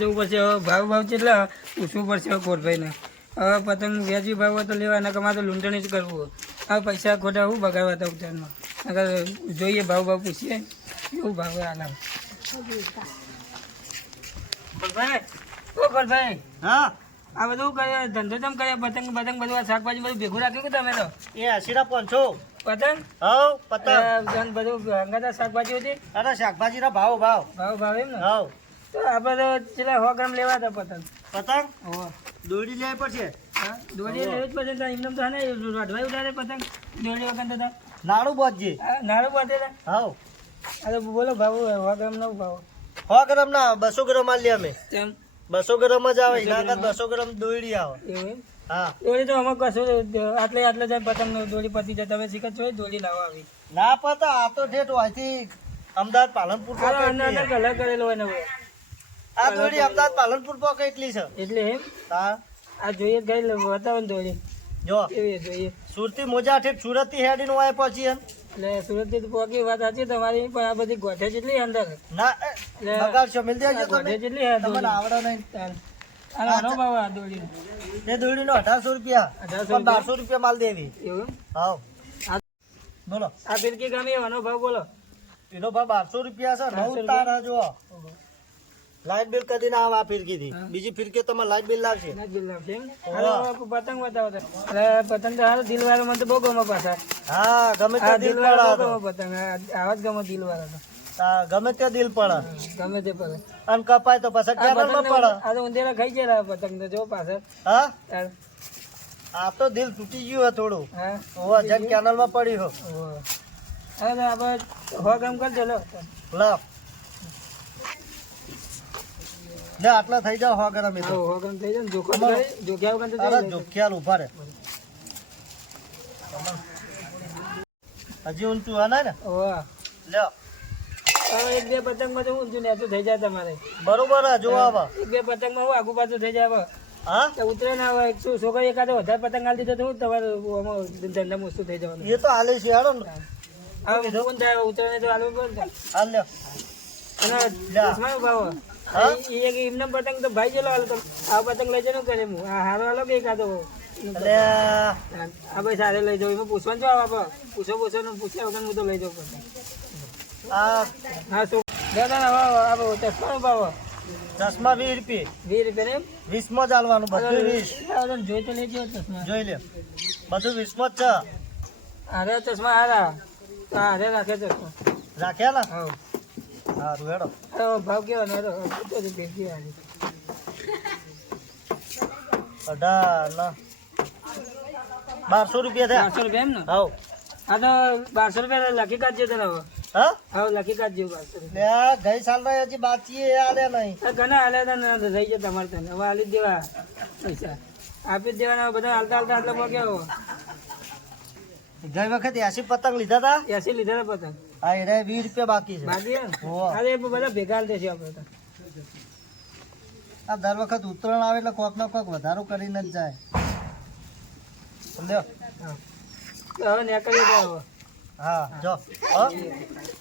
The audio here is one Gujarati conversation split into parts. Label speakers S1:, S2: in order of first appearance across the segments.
S1: જવું પડશે. હવે ભાવ ભાવ કેટલા? પૂછવું પડશે કોટભાઈને હવે પતંગ વ્યાજબી ભાવ તો લેવાના કમા તો લૂંટણી જ કરવું હવે પૈસા ખોટા હું બગાડવા હતા ઉતારમાં? જોઈએ ભાવ ભાવ પૂછીએ. એવું ભાવ આલા કોટભાઈ
S2: હા?
S1: આ બધું કરે ધંધો તમ કર્યા? પતંગ પતંગ બધું આ શાકભાજી બધું ભેગું રાખ્યું કે તમે તો?
S2: એ હસીરા પાંચસો
S1: પતંગ?
S2: હવ પતંગ.
S1: બધું હંગાતા શાકભાજી હતી?
S2: અરે શાકભાજીના ભાવ ભાવ.
S1: ભાવ ભાવ એમ ને?
S2: હવ.
S1: તો આપણે તો છેલ્લા સો ગ્રામ લેવા હતા પતંગ.
S2: પતંગ. દોડી લેવી પડશે?
S1: હા, દોરી લેવી જ પડે તો એમને તો ને રઢવાઈ ઉડાડે પતંગ. દોડી વખત તો તા.
S2: નાડું
S1: નાળું બાંધે તા.
S2: હવ
S1: આ તો બોલો ભાવ સો ગ્રામ નો ભાવ.
S2: સો ગ્રામ ના બસો ગ્રામ લે અમે. બસો ગ્રામ જ આવે. એના બસો ગ્રામ દોડી આવે.
S1: એવું દોરી તો અમુક કશું આટલે આટલે જાય પતંગ દોરી પતી જાય. તમે શીખત છો દોરી લાવવા આવી.
S2: ના પતા આ તો ઠેઠ અહીંથી અમદાવાદ પાલનપુર
S1: અંદર અંદર કલર કરેલો હોય ને.
S2: આ દોડી અમદાવાદ પાલનપુર પોક એટલી છે?
S1: એટલે એમ?
S2: હા.
S1: આ જોઈએ ગઈ ને દોરી.
S2: જો.
S1: કેવી જોઈએ?
S2: સુરતી મોજા ઠેઠ સુરતી હેડીને વાય પહોંચી એમ.
S1: એટલે સુરતથી પહોંચી વાત સાચી તમારી પણ આ બધી ગોઠે જેટલી અંદર.
S2: ના
S1: એટલે
S2: બગાડશો મિલ દેજો
S1: ગોઠે જેટલી હે
S2: તમને. આવડે નહીં.
S1: આનો આનો ભાવ આ દોરી
S2: એ દોડી નો અઢારસો રૂપિયા.
S1: 1800
S2: બારસો રૂપિયા. માલ દેવી.
S1: એવું? આ
S2: બોલો.
S1: આ ફિરકી ગમી આનો ભાવ બોલો.
S2: એનો ભાવ બારસો રૂપિયા છે નવ તારા જો લાઇટ બિલ કદી ના આવે આ ફિરકી થી બીજી ફિરકી તમારે લાઇટ બિલ
S1: હાલો, પતંગ બતાવો તો. પતંગ તો હારો દિલ વાળો મને તો બહુ ગમે પાછા.
S2: હા ગમે
S1: ત્યાં
S2: તે દિલ
S1: વાળો પતંગ. આવા જ ગમે દિલ વાળો તો
S2: ગમે તે દિલ પડે
S1: ગમે તે પડે.
S2: અને કપાય તો પાછા
S1: કેબલમાં
S2: પડે.
S1: આ તો ઊંધેરા ખાઈ ગયા પતંગ તો જો પાછળ.
S2: હા? આ તો દિલ તૂટી ગયું હે થોડું.
S1: હા
S2: ઓવા જેમ કેનલમાં પડી હો.
S1: હવે તો આપણે હો ગમ કરજો લો.
S2: લા. લે આટલા થઈ જાવ હોગર અમે તો.
S1: હોગર થઈ જાય જોખમ જોખ્યા વગર તો
S2: અરે જોખ્યાલ ઊભા રે. હજી ઊંચું હા ને?
S1: ઓહો.
S2: લ્યો.
S1: એક બે પતંગમાં તો ઊંધું નેચું થઈ જાય તમારે.
S2: બરોબર જો આવા.
S1: એક બે પતંગમાં હું આગુ પાછું થઈ જાય હવે.
S2: હા
S1: ઉતરે ના આવે શું છોકરી એકાદો વધારે પતંગ આલી દીધો તો હું તમારું ધંધા મુસ્તું થઈ જવાનું.
S2: એ તો હાલે છે ને.
S1: કોણ ઉતરે તો પડે ને.
S2: હાલ
S1: અને ભાવ. એક એમનો પતંગ તો ભાઈ જેલો હાલો આ પતંગ લઈ જવાનું કરે હું આ હારો હાલો કે એકાદો?
S2: એટલે
S1: આ ભાઈ સારે લઈ જાઉં એમાં પૂછવાનું છો આ પૂછો પૂછો ને પૂછ્યા વગર હું તો લઈ જાઉં પતંગ. હા. શું? દાદા હવે ચશ્મા ભાવ.
S2: ચશ્મા વીસ રૂપિયા.
S1: વીસ રૂપિયા ને
S2: જ બધું વીસ.
S1: જોઈ તો લેજો ચશ્મા.
S2: જોઈ લે. બધું વીસમાં જ છે.
S1: હારે ચશ્મા હારા. હા હારે રાખે ચશ્મા.
S2: રાખ્યા ને
S1: હા.
S2: સારું હેડો.
S1: ભાવ કેવો ને પૂછો તો દેખી
S2: અઢાર ના. બારસો રૂપિયા
S1: બારસો રૂપિયા એમ ને?
S2: થયા
S1: હા તો બારસો રૂપિયા લખી કાઢજો તને હવે
S2: હા?
S1: હવે લખી કાઢજો બારસો રૂપિયા.
S2: ગઈ સાલ ના હજી બાકી એ આલે નહીં.
S1: ઘણા હાલ્યા ના રહી જાય તમારે તને. હવે જ દેવા પૈસા. આપી દેવાના બધા હાલતા હાલતા આટલા પગ્યા હો
S2: ગઈ વખત એસી પતંગ લીધા હતા
S1: એસી લીધા હતા પતંગ.
S2: હા એને વીસ રૂપિયા બાકી છે.
S1: બાકી હે. અરે એ બધા ભેગા દેશે આપણે તો.
S2: આ દર વખત ઉત્તરાયણ આવે એટલે કોક ના કોક વધારો કરીને જ જાય. સમજો
S1: હા. હવે નીકળીએ તો
S2: હા જો. હા.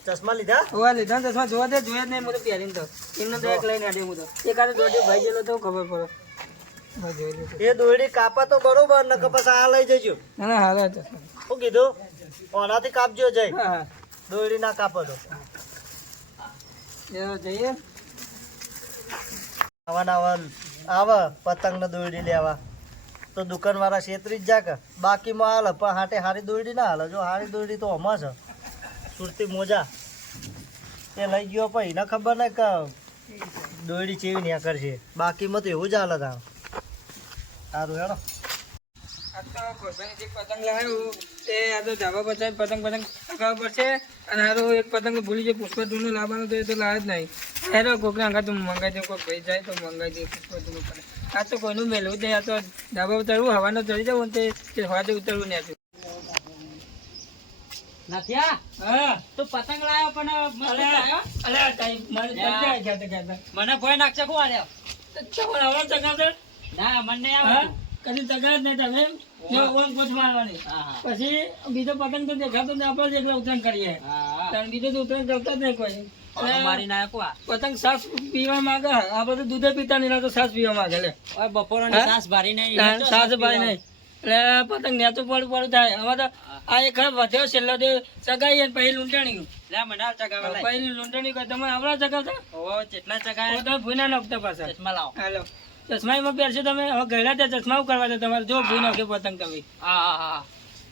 S2: ચશ્મા લીધા?
S1: હોવા લીધા ને ચશ્મા. જોવા દે જોયા જ નહીં હું તો પહેરીને તો. એમને તો એક લઈને આડી હું તો એક આડે દોઢી ભાઈ ગયેલો તો ખબર પડે.
S2: એ દોરડી કાપા તો બરોબર ન પછી આ લઈ જજો.
S1: ના હાલે
S2: શું કીધું ઓનાથી કાપજો જઈ
S1: હા. હા
S2: દોરડી ના કાપો તો
S1: જઈએ.
S2: આવા ને આવે પતંગ ને દોરડી લેવા તો દુકાનવાળા છેતરી જ જા કે બાકીમાં હાલે પણ હાટે હારી દોરડી ના હાલે. જો હારી દોરડી તો હમા છે. સુરતી મોજા. એ લઈ ગયો પછી એને ખબર નહીં કે દોરડી ચેવી ન્યા કરશે. બાકીમાં તો એવું જ હાલે તાર સારું હેડો.
S1: તો પતંગ લાવ્યું. તે આ તો ધાબા પતંગ પતંગ પતંગ ચગાવવા પડશે અને હારો એક પતંગ ભૂલી જાય પુષ્પા ટુનું લાવવાનું તો એ તો લાવે જ નહીં. હેરો કોકને આગળ તું મંગાઈ દે કોઈ ભાઈ જાય તો મંગાઈ દે પુષ્પા ટુનું પડે આ તો કોઈનું મેળવું નહીં આ તો ધાબા ઉતરવું હવાનો ચડી જવું ને તે હવાથી ઉતરવું નહીં હતું
S3: મને ભય નાખશે ના મને
S1: કદી ચગાવ નહીં તમે પૂછ બીજો પતંગ તો દેખાતો ને આપણે એટલે ઉતરાણ કરીએ. બીજું તો ઉતરાણ કરતા જ નહીં કોઈ. પતંગ સાસ પીવા માંગે આપડે તો દૂધે પીતા નહીં તો સાસ પીવા માંગે લે. બપોર
S3: સાસ
S1: ભારી
S3: નહીં
S1: સાસ
S3: ભારી
S1: નહીં. એટલે પતંગ નેતું પડું પડું થાય. હવે તો આ એક વધ્યો છેલ્લો તે ચગાવી અને પછી લૂંટાણી. પછી લૂંટાણી તમે આવડા ચગાવતા?
S3: ઓહો, જેટલા
S1: હવે
S3: ચગાવે
S1: તમે ભૂઈ ના પાછા.
S3: ચશ્મા લાવો.
S1: હાલો. ચશ્મામાં પહેરશો તમે હવે ગયેલા ત્યાં ચશ્મા કરવા દે તમારે જો ભૂઈ નાખે પતંગ તમે
S3: હા હા હા.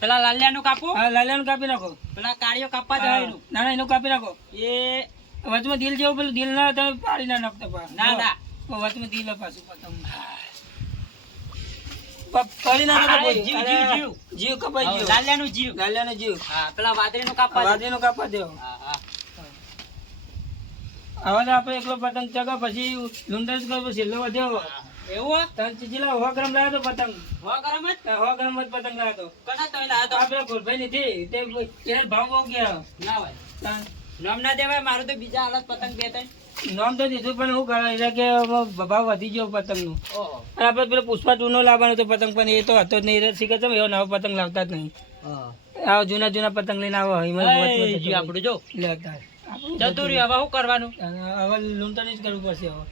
S3: પેલા લાલિયાનું કાપો?
S1: હા લાલિયાનું કાપી નાખો.
S3: પેલા કાળીઓ કાપવા. જવાય
S1: ના ના એનું કાપી નાખો.
S3: એ
S1: વચમાં દિલ જેવું પેલું દિલ ના તમે પાડી ના નાખતા
S3: ના, ના.
S1: વચમાં દિલ પાછું પતંગ. પ- પાડી નાખો તો
S3: અરે,
S1: કોઈ.
S3: જીવ, જીવ, જીવ.
S1: જીવ કપાઈ ગયો.
S3: લાલિયાનું જીવ.
S1: લાલિયાનો જીવ.
S3: હા પેલા વાદળીનું કાપવા
S1: દેવો
S3: હા
S1: હવે આપણે એકલો પતંગ ચગા પછી જ કરવો છેલ્લો વધ્યો.
S3: એવું
S1: ત્રણ ચીલા સો ગ્રામ લાવ્યો તો પતંગ.
S3: હો ગરમ જ?
S1: સો ગ્રામ જ પતંગ લાવ્યો તો.
S3: કોના તમે લાયા તો?
S1: આપણે ભૂલભાઈ નથી તે એને ભાવ બહુ ગયા.
S3: ના હોય. નામ ના દેવાય મારું તો બીજા હાલત પતંગ બે ત્રણ.
S1: નામ તો દીધું પણ શું કરે કે ભાવ વધી ગયો પતંગનો. અને આપણે પેલો પુષ્પા ટુ નો લાવવાનો તો પતંગ પણ એ તો હતો જ નહીં. શીખે છે એવો નવો પતંગ લાવતા જ નહીં. આવો જૂના જૂના પતંગ લઈને આવો
S3: આપણું જો.
S1: લેતા
S3: જતું રહ્યું હવે શું કરવાનું?
S1: હવે લૂંટણી જ કરવું પડશે હવે.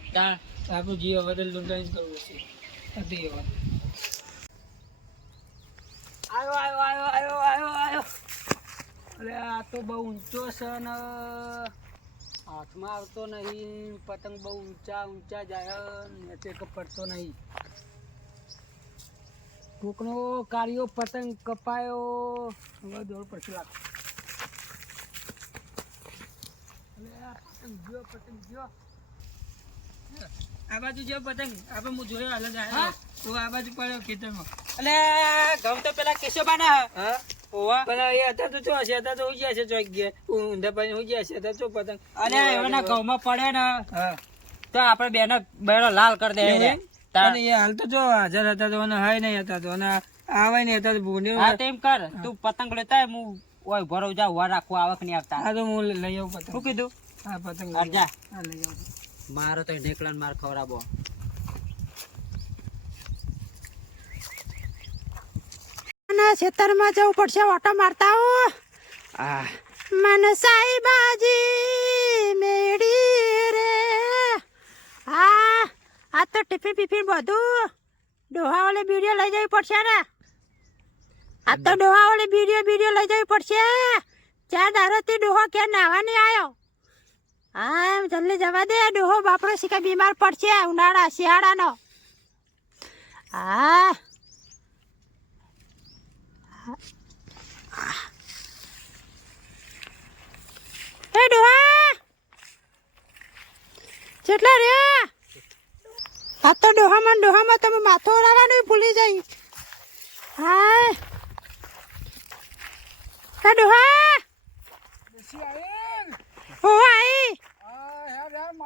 S1: આપણું જીવ હવે તો જ કરવું પડશે હતી હવે
S3: આયો આયો આયો આયો આયો આયો. અરે, આ તો બહુ ઊંચો છે ને. હાથમાં આવતો નહીં, પતંગ બહુ ઊંચા ઊંચા જાય નીચે પડતો નહીં. કોકનો કાર્યો પતંગ કપાયો. હવે દોડ પછી લાગ અરે પતંગ ગયો પતંગ ગયો.
S1: આ બાજુ જો પતંગ આપણે હું જોયો જ આવ્યો. તો આ બાજુ પડ્યો ખેતરમાં.
S3: અને ઘઉં તો પેલા કેશોબાના
S1: હા?
S3: ઓવા.
S1: પણ એ હતા તો શું હશે? હતા તો ઉજ્યા છે ચોક ગયા ઊંધા પાણી ઉજ્યા છે? હતા શું પતંગ?
S3: અને એના ઘઉંમાં પડે ને.
S1: હા.
S3: તો આપણે બેનો બેનો લાલ કરી દે
S1: એ હાલ તો જો હાજર હતા તો હાય નહીં હતા તો. અને આવે નહીં હતા તો ભૂંડ્યો.
S3: હા તેમ કર. તું પતંગ લેતા હું ઓય ભરો જા ઊભા રાખું આવક નહીં આવતા
S1: હા તો હું લઈ આવું પતંગ.
S3: શું કીધું?
S1: હા પતંગ લઈ હા લઈ આવું.
S3: મારો તો ઢેકલાન માર ખવડાવો
S4: ખેતરમાં જવું પડશે ઓટો મારતા આવો મને સાઈબાજી મેડી રે. હા આ તો ટિફિન બિફિન બધું. ડોહા ઓલે બીડીઓ લઈ જવી પડશે ને. આ તો ડોહા ઓલે બીડીઓ બીડીઓ લઈ જવી પડશે. ચાર દારોથી ડોહો ક્યાં નાવા નહીં આવ્યો. હા જલ્દી જવા દે, ડોહો, બાપડો શીખા બીમાર પડશે, ઉનાળા, શિયાળાનો. હા એ ડોહા. કેટલા રે આ તો ડોહામાં ડોહામાં તમે માથો ઓળાવવાનું ભૂલી જઈ હા ડોહા ઓ આઈ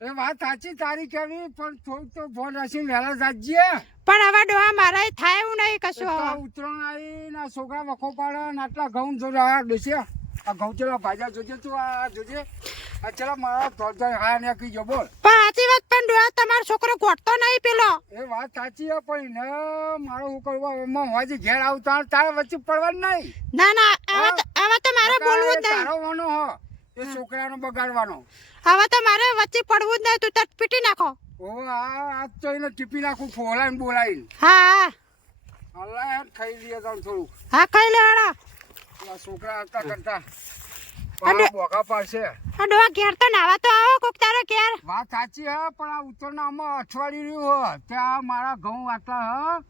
S5: એ વાત સાચી તારી કેવી પણ થોડું તો ફોન હસી વહેલા સાચીએ
S4: પણ હવે ડોહા મારા થાય એવું નહીં કશું.
S5: ઉતરણ આવી ના છોકરા વખો પાડે ને આટલા ઘઉં જોડે આ ડોસી આ ઘઉં ચેલા ભાજા જોજે તું આ જોજે. આ ચેલા મારા ધોર ધોર હા ને કહી જો બોલ.
S4: પણ સાચી વાત પણ ડોહા તમારો છોકરો ગોઠતો નહીં પેલો.
S5: એ વાત સાચી હે પણ ને મારો હું કરવા એમાં હોવાથી ઘેર આવતા તારે વચ્ચે પડવાનું નહીં.
S4: ના ના આવા તો મારે બોલવું જ નહીં.
S5: તારો વાનો હો. એ છોકરાનો બગાડવાનો.
S4: હવે તો મારે વચ્ચે પડવું જ નહીં તું તટ પીટી નાખો.
S5: ઓ આ આજ તો એને ટીપી નાખું ફોલાઈને બોલાવીને.
S4: હા.
S5: અલ્લા યાર ખાઈ લઈએ તો થોડું
S4: હા ખાઈ લે
S5: આ છોકરા આવતા કરતા.
S4: અને-
S5: બોકા પાડશે.
S4: આ ડોહા ઘેર તો નાવા તો આવો કોક તારો ઘેર.
S5: વાત સાચી હે પણ આ ઉત્તરના આમાં અઠવાડિયું રહ્યું હો. ત્યાં મારા ઘઉં આટલા હે.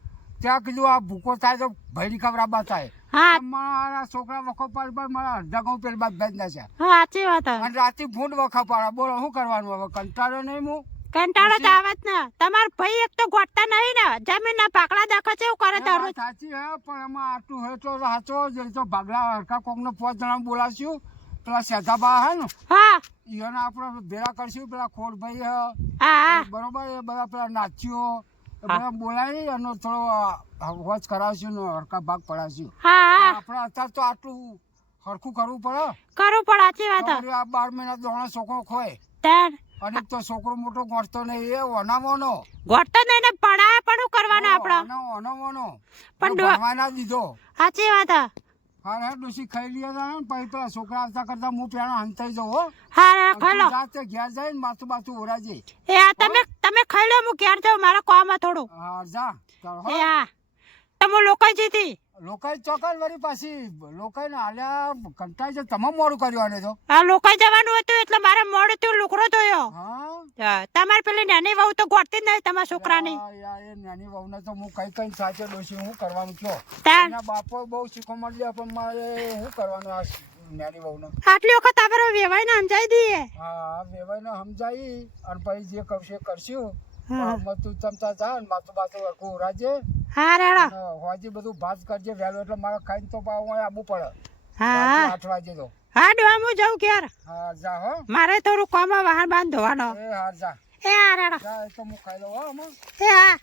S5: ત્યાં કીધું આ ભૂકો થાય તો ભૈરી ખબરાબા થાય
S4: હા.
S5: મારા છોકરા વખો પાડ પાડ મારા અડધા ઘઉં પેલી બાદ ભેજ છે.
S4: હા સાચી વાત
S5: અને રાતે ભૂંડ વખા પાડે બોલો શું કરવાનું હવે? કંટાળો નહીં હું
S4: કંટાળો તો આવે જ ને. તમાર ભાઈ એક તો ગોઠતા નહીં ને. જમીન ના પાકડા દાખો છે એવું કરે દરરોજ
S5: સાચી હે પણ એમાં આટલું હે તો સાચો જ. તો ભાગલા હરકા કોકને પાંચ જણા બોલાવશું. પેલા સેધાબા હે ને
S4: હા.
S5: ઈયોને આપણે ભેગા કરશું. પેલા ખોડભાઈ હે
S4: હા.
S5: બરોબર એ બધા પેલા નાચ્યો. બોલાવી અને થોડો વોચ કરાવશું ને હરકા ભાગ પડાવશું. આપણે અત્યારે તો આટલું હરખું કરવું પડે.
S4: કરવું પડે સાચી વાત
S5: આ બાર મહિના દોણા છોકરો ખોય.
S4: તાર.
S5: અને તો છોકરો મોટો ગોઠતો નહીં એ ઓનામોનો
S4: ગોઠતો નહીં ને પડાય પણ કરવાનો આપણો આપણે?
S5: ઓનો ઓનામોનો
S4: પણ
S5: ભણવાના દીધો.
S4: સાચી વાત હે.
S5: હા ડોસી ખાઈ હતા ને પછી પેલા છોકરા આવતા કરતા હું પેલા હંતાઈ જાઉં હો.
S4: હા રે, ખાઈ લો.
S5: જાતે ઘેર જાય ને માથું બાથું ઓરાજે
S4: એ આ તમે તમે ખાઈ લો હું ઘેર જાઉં મારા કામ થોડું.
S5: હા જા
S4: એ
S5: હા.
S4: તમે લોકો જીતી
S5: લોકાઈ ચોકાલ વળી પાછી લોકાઈ ને હાલ્યા કંટાઈ છે તમે મોડું કર્યું આને તો.
S4: આ લોકાઈ જવાનું હતું એટલે મારે મોડું થયું લુકડો
S5: હા?
S4: હા, તમારે પેલી નાની વહુ તો ગોઠતી જ નહીં તમારા છોકરાની.
S5: એ નાની વહુને તો હું કઈ કઈ સાચે ડોસી હું કરવાનું કયો? એના બાપો બહુ શીખો મળ્યા પણ મારે શું કરવાનું આ નાની વહુને?
S4: આટલી વખત આપણે વેવાઈને સમજાવી દઈએ.
S5: હા વેવાઈને સમજાવી અને પછી જે કરશે કરશું.
S4: હા.
S5: આમાં તું ને માથું બાથું હરખું ઉરાજે.
S4: હા રેડો.
S5: હોજી બધું ભાત કરજે વહેલું એટલે મારે ખાઈને તો પાછું અહીં આવવું પડે.
S4: હા
S5: આઠ વાગે તો.
S4: હા ડોહા જાઉં ઘેર.
S5: હા જા હો.
S4: મારે થોડું કામ વાહન બાંધ ધોવાનો
S5: એ હા જા.
S4: એ હા રેડો.
S5: જા એ તો હું ખાઈ લઉં હો આમાં.
S4: એ હા.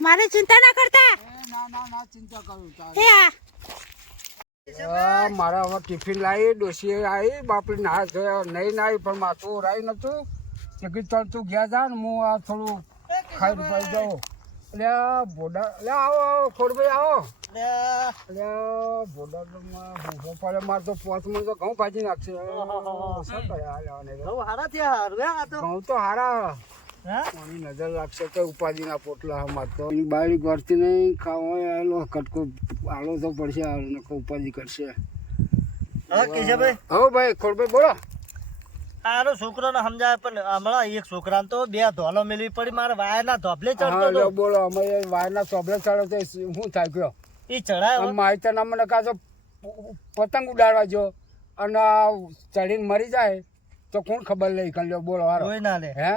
S4: મારી ચિંતા ના કરતા.
S5: એ ના ના ના ચિંતા કરું તારે.
S4: એ હા.
S5: મારા હવે ટિફિન લાવી ડોસી આવી બાપડી ના નહીં નાઈ પણ માથું રાઈ નતું. કે ચાલ તું ગયા જા ને હું આ થોડું ખાઈ પડી જાઉં. એટલે બોડા ભોડા એટલે આવો આવો ખોડભાઈ આવો.
S2: લે,
S5: એટલે ભોડામાં ભૂખો પડે મારે તો પોચમાં તો ઘઉં ભાજી નાખશે. ઘઉં તો. હારા.
S2: હા?
S5: કોની નજર લાગશે કે ઉપાધિના પોટલા અમાર તો. બાયડી ગળતી નહીં ખાવા આવેલો કટકો આલો તો પડશે આ નકો ઉપાધિ કરશે.
S2: હા કેશવભાઈ
S5: હો ભાઈ ખોડભાઈ બોલો.
S2: આનો છોકરાને સમજાય પણ હમણાં એક છોકરાને તો બે ધોલો મેળવી પડી મારે વાયરના ધોબલે ચડતો
S5: હા બોલો અમે વાયરના ધોબલે ચડે તો શું થાય ગયો
S2: એ ચડાય
S5: માહિતી ના મને કાં તો પતંગ ઉડાડવા જો અને ચડીને મરી જાય તો કોણ ખબર લઈ કર લ્યો બોલો હારો.
S2: કોઈ ના લે.
S5: હે?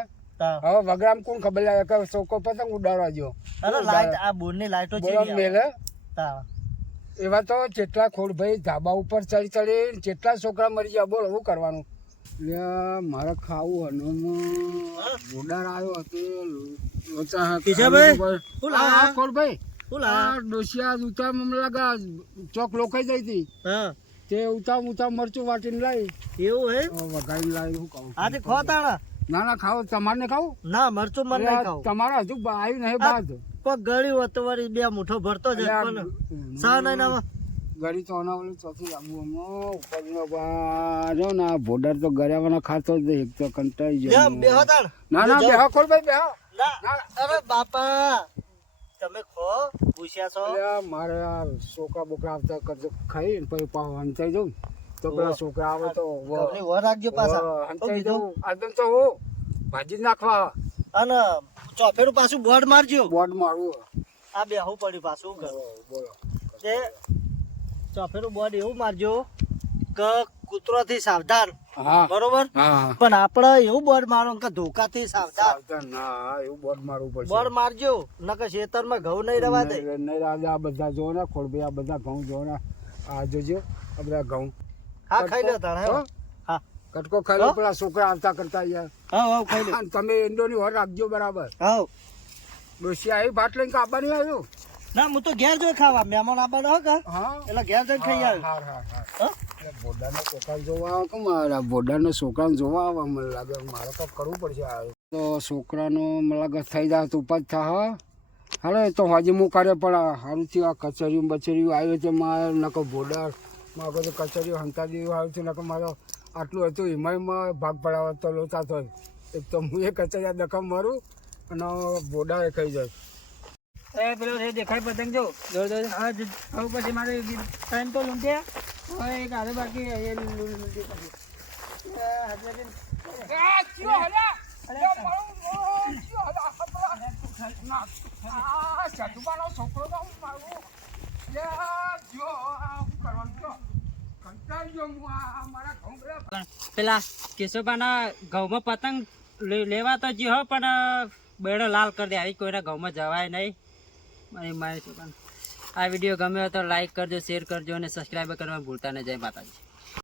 S5: હવે વગરામ કોણ ખબર લાગે કે છોકરો પતંગ ઉડાડવા જો
S2: અરે લાઈટ આ બોર્ડની લાઈટો છે
S5: મેલે. એવા તો જેટલા ખોડભાઈ ધાબા ઉપર ચડી ચડી જેટલા છોકરા મરી ગયા બોલો શું કરવાનું? લે મારે ખાવું અને બોડાર આવ્યો હતો લોચા ડોશિયા ઉતાર મને લાગા ચોક લોકાઈ જઈ હતી. તે ઉતા ઉતા મરચું વાટીને લાવી.
S2: એવું હે?
S5: હવે વઘારીને લાવી હું કહું
S2: આજે ખોતાણા
S5: ના ના ખાવ તમારે ખાવું?
S2: ના મરચું મર નહીં ખાવું.
S5: તમારા હજુ આવ્યું નહીં બાદ.
S2: કોક ગળ્યું હતું વળી બે મુઠો ભરતો જ સા નહીં ના
S5: ગળી તો અનાવલી ચોથી લાગુ અમો ઉપરનો જો ના બોર્ડર તો ગળ્યાવાના ખાતો જ એક તો
S2: કંટાઈ
S5: ગયો.
S2: બે હોતાણ
S5: ના ના બેહો ખોલભાઈ બેહો.
S2: ના. અરે બાપા તમે ખો પૂછ્યા છો.
S5: મારે આ છોકરા બોકરા આવતા કરજો ખાઈ ને પછી પાવ હંચાઈ જવું તો પેલા છોકરા આવે તો વ-
S2: રાખજો પાછા.
S5: હંચાઈ જવું આદમ તો હું ભાજી નાખવા.
S2: અને ચોફેરું પાછું બોર્ડ મારજો.
S5: બોર્ડ મારવું
S2: આ બેહવું પડ્યું પાછું
S5: બોલો.
S2: તે ચોફેરું બોર્ડ એવું મારજો કે કૂતરોથી સાવધાન. બરોબર? પણ આપણે એવું બોર્ડ મારો કે ધોકાથી સાવધાન.
S5: સાવધાન ના એવું બોર્ડ મારવું પડશે.
S2: બોર્ડ મારજો નકર ખેતરમાં ઘઉં નહીં રવા દે.
S5: નહીં, રાજા આ બધા જો ને ખોડભાઈ આ બધા ઘઉં જો ને. આ જોજો આ બધા ઘઉં.
S2: હા ખાઈ લો તાણ
S5: હા. કટકો ખાઈ લો પેલા છોકરા આવતા કરતા યાર
S2: હા હા ખાઈ લો.
S5: તમે એંડોની હોર રાખજો બરાબર.
S2: હા.
S5: ડોસી આવી ભાત લઈને કાપા આવ્યું?
S2: ના હું તો ઘેર જોઈ ખાવા. મહેમાન આવવાનો હો કા?
S5: હા.
S2: એટલે ઘેર જઈને ખાઈ આવ્યો?
S5: બોડાના છોકરા જોવા આવે કે મારા બોડાના છોકરાને જોવા આવે? મને લાગે મારે તો કરવું પડશે તો છોકરાનો મને લાગે થઈ જાય તો ઉપજ થા હાલે તો હજી હું કરે પણ સારું થયું આ કચેરીઓ બચેરીઓ આવ્યો છે મારે. નકો બોર્ડર મારે તો કચેરીઓ હંતા આવ્યું છે નકો મારો આટલું હતું એમાં ભાગ પડાવવા તો લોચા તો એક તો હું એ કચેરી દખમ મારું અને બોડા એ ખાઈ જાય.
S1: એ પેલો છે દેખાય પતંગ જો. જોર જોર હા જ- હવે પછી મારે ટાઈમ તો લૂંટે. હવે એક હારે બાકી એ લૂ- લૂ- લૂંટી પછી.
S5: છોકરો તો જો જો હું આ ઘઉં બધા
S3: પેલા કેશવભાના ઘઉંમાં પતંગ લેવા તો જ્યો પણ બેડો લાલ કરી દે. આવી કોઈના ઘઉંમાં જવાય નહીં. મારી મારી આ વીડિયો ગમ્યો તો લાઈક કરજો શેર કરજો અને સબસ્ક્રાઈબ કરવા ભૂલતા નહીં. જય માતાજી.